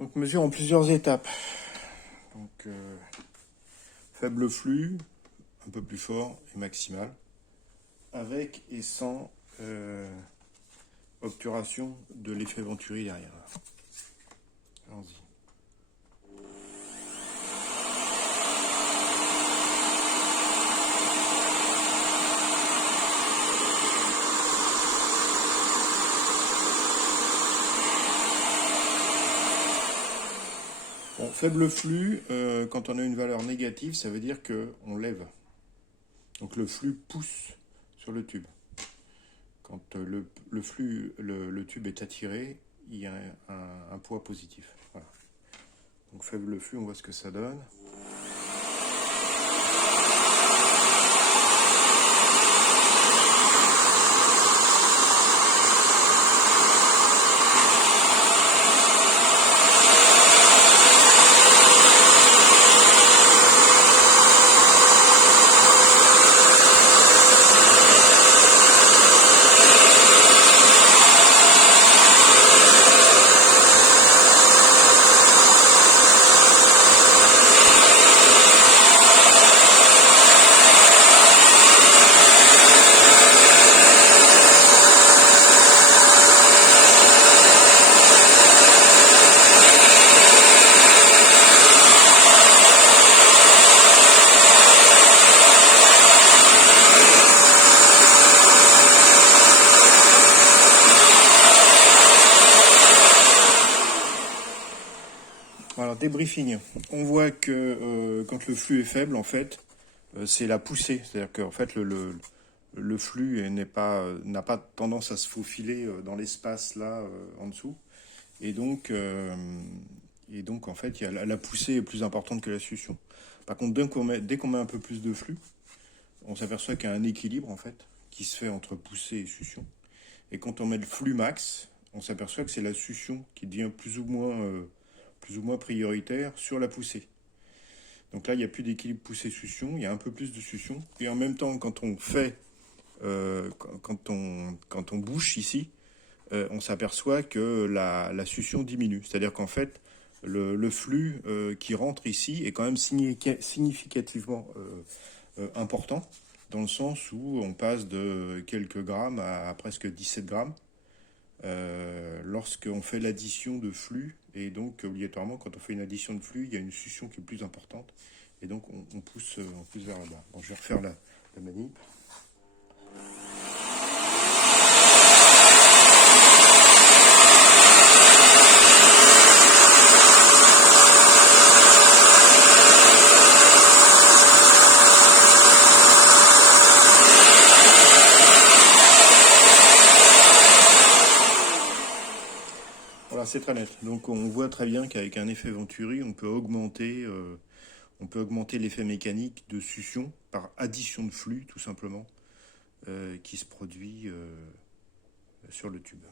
Donc mesure en plusieurs étapes. Donc faible flux, un peu plus fort et maximal, avec et sans obturation de l'effet Venturi derrière. Allons-y. Bon, faible flux, quand on a une valeur négative, ça veut dire qu'on lève. Donc le flux pousse sur le tube. Quand le flux, le tube est attiré, il y a un poids positif. Voilà. Donc faible flux, on voit ce que ça donne. Alors, débriefing. On voit que quand le flux est faible, en fait, c'est la poussée. C'est-à-dire qu'en fait, le flux n'a pas tendance à se faufiler dans l'espace là en dessous. Et donc, en fait, la poussée est plus importante que la succion. Par contre, dès qu'on met un peu plus de flux, on s'aperçoit qu'il y a un équilibre en fait qui se fait entre poussée et succion. Et quand on met le flux max, on s'aperçoit que c'est la succion qui devient plus ou moins prioritaire sur la poussée. Donc là, il n'y a plus d'équilibre poussée-succion, il y a un peu plus de succion. Et en même temps, quand on fait, quand on bouche ici, on s'aperçoit que la succion diminue. C'est-à-dire qu'en fait, le flux qui rentre ici est quand même significativement important, dans le sens où on passe de quelques grammes à presque 17 grammes lorsqu'on fait l'addition de flux. Et donc, obligatoirement, quand on fait une addition de flux, il y a une succion qui est plus importante. Et donc, on pousse vers là-bas. Bon, je vais refaire la manip. Voilà, c'est très net. Donc on voit très bien qu'avec un effet Venturi, on peut augmenter l'effet mécanique de succion par addition de flux, tout simplement, qui se produit sur le tube.